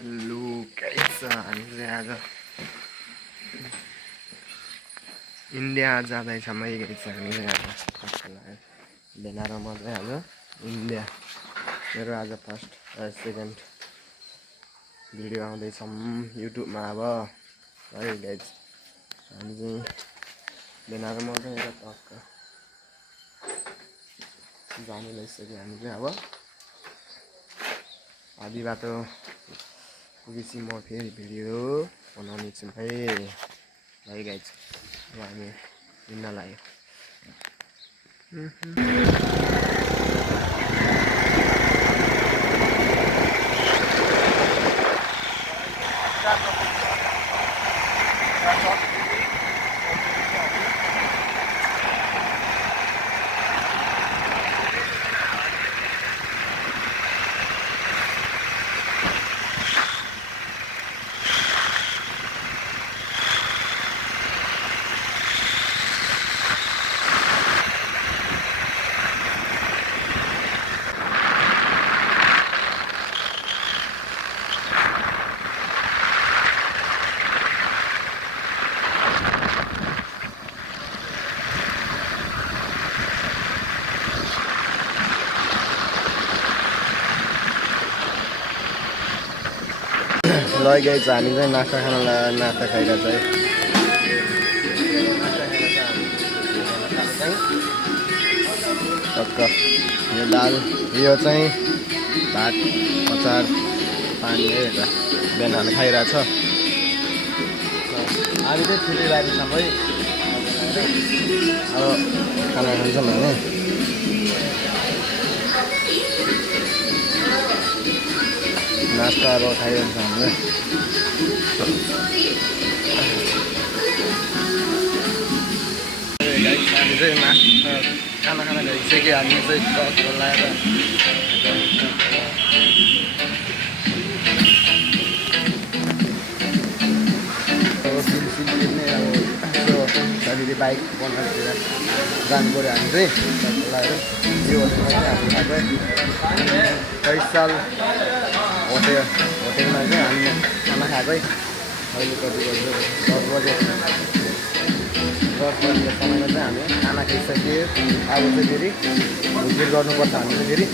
Hello guys, हामी चाहिँ आज इन्डिया जाँदैछौँ है गाइस। हामी चाहिँ आज बेनारमा चाहिँ आज इन्डिया मेरो आज फर्स्ट सेकेन्ड भिडियो आउँदैछौँ युट्युबमा अब है गाइस। हामी चाहिँ बेनारमा चाहिँ एउटा टक्क जानु लागिसक्यो। हामी चाहिँ अब आधी बाटो पुगेपछि म फेरि भिडियो बनाउने छु है गाइस। अब हामी हिँड्न लाग्यो। ल गाइस, हामी चाहिँ नास्ता खान नास्ता खाइरहेको छ है। टक्क यो दाल, यो चाहिँ भात अचार पानी है। यता बिहान खाइरहेछ। हामी चाहिँ ठुलै बारी छौँ है। अब खाना खान्छौँ भने नास्ता अब खाइरहन्छ हामीले। हामी चाहिँ नास्ता खाना गइसक्यो। हामी चाहिँ टक्क लगाएर बाइक बनाएर जानु पऱ्यो। हामी चाहिँ टक्क लगाएर यो होटेलमा चाहिँ हामी खाएको 23 साल होटेलमा चाहिँ हामीले खाना खाएको है। अहिले कति बज्यो? 10 बजेको समयमा चाहिँ हामी खाना खाइसक्यो। अब चाहिँ फेरि घुमफिर गर्नुपर्छ। हामी चाहिँ फेरि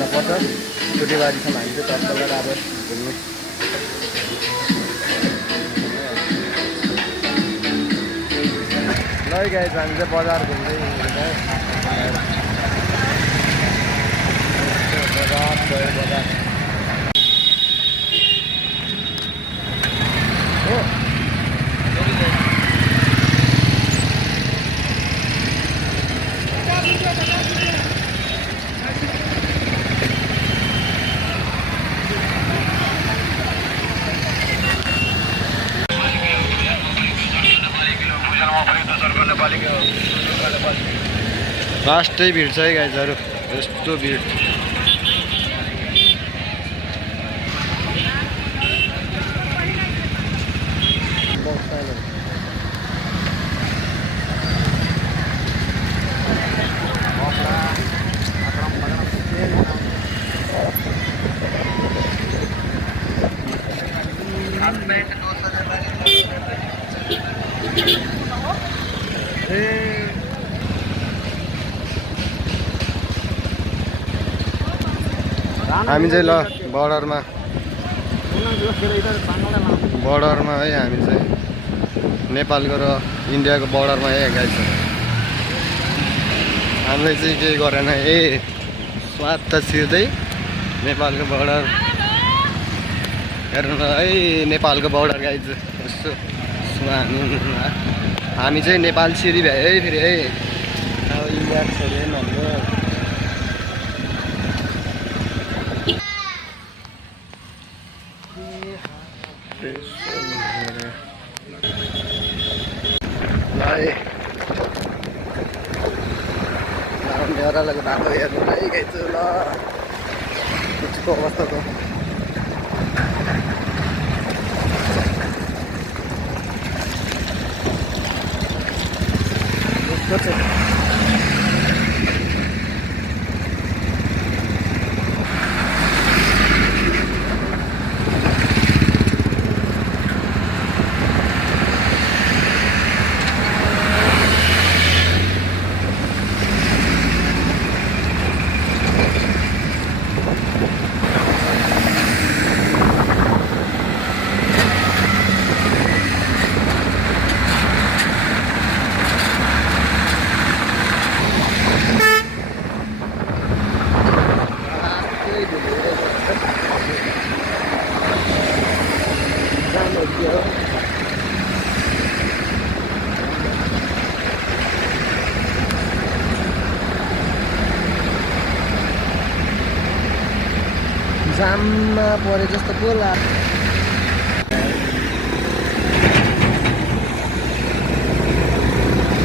पर्छ छुट्टीबारीसम्म हामी चाहिँ टक्क लगाएर अब घुम्नु। ल गाइस, हामी चाहिँ बजार घुम्दै बजार हो। लास्टै भिड छ है गाइजहरू, यस्तो भिड। हामी चाहिँ ल बर्डरमा है। हामी चाहिँ नेपालको र इन्डियाको बर्डरमा है गाइस। हामीले चाहिँ केही गरेन स्वाद त छिर्दै नेपालको बर्डर हेर्नु है। नेपालको बर्डर गाइस यस्तो हामी चाहिँ नेपाल छिरी भए है फेरि है। अब इन्डिया छोड्यो हाम्रो। लग बाटो हेर्नु है गाइस। ल यस्तो अवस्था त परे जस्तो पो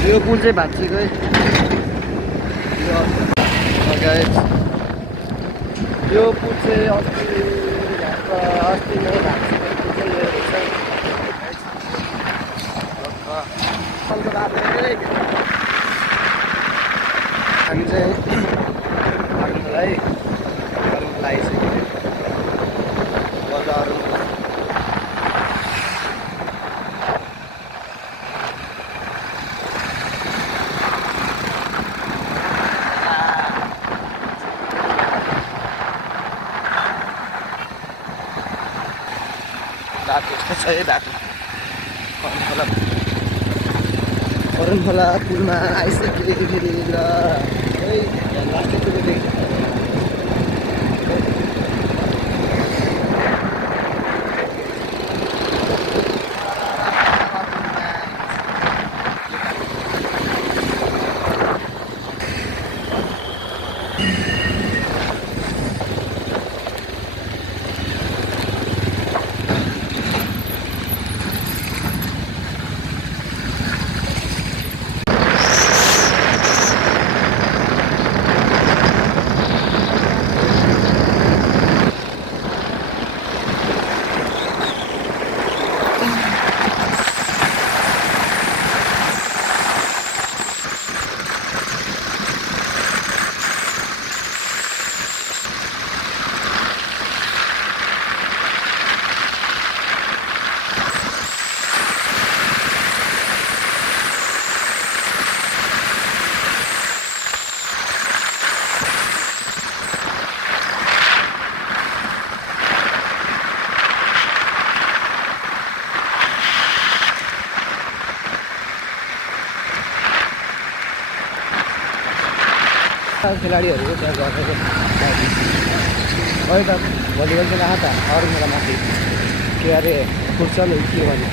यो पुल चाहिँ भाँचिएकै यो पुल चाहिँ अस्ति नै भाँचिएको पुल चाहिँ यो रहेछ। हामी चाहिँ अरूलाई आइसक्यो बजार बाटो यस्तो छ है बाटो खोला पुलमा आइसक्यो फेरि र खेलाडीहरू त्यहाँ गरेको अहिले त भलिबल खेला त अरू मेला माथि के अरे फुटसल के भन्यो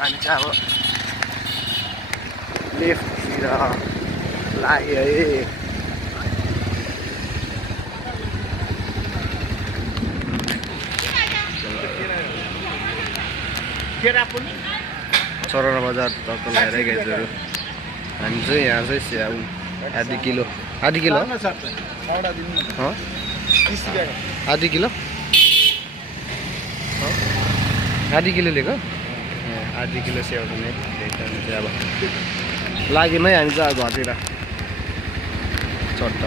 हामी चाहिँ अब लेफ्टतिर लाग्यो है सरौरा बजार तर्क लगाएर गाइजहरू हामी चाहिँ यहाँ चाहिँ स्याउ आधी किलो आधी किलो आधी किलो आधी किलो लिएको आधी किलो स्याउ पनि चाहिँ अब लाग्यौँ है हामी चाहिँ घरतिर चट्ट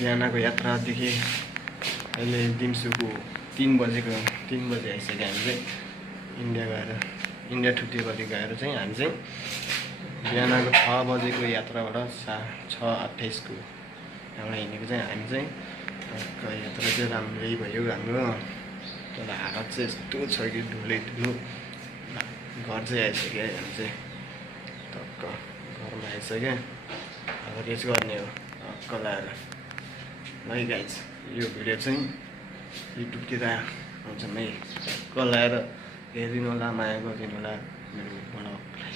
बिहानको यात्रादेखि अहिले दिउँसोको 3 बजे आइसक्यो हामी चाहिँ इन्डिया गएर इन्डिया छुट्टिएपछि गएर चाहिँ हामी चाहिँ बिहानको 6 बजेको यात्राबाट 6:28को त्यहाँबाट हिँडेको चाहिँ हामी चाहिँ यात्रा चाहिँ राम्रै भयो हाम्रो। तर हालत चाहिँ यस्तो छ कि धुलै धुलो। घर चाहिँ आइसक्यो है हामी चाहिँ टक्क घरमा आइसक्यो। अब रेस्ट गर्ने हो टक्क लगाएर। ल गाइज यो भिडियो चाहिँ युट्युबतिर हुन्छ नै टक्क लगाएर हेरिदिनु होला, माया गरिदिनु होला मेरो ब्लगलाई।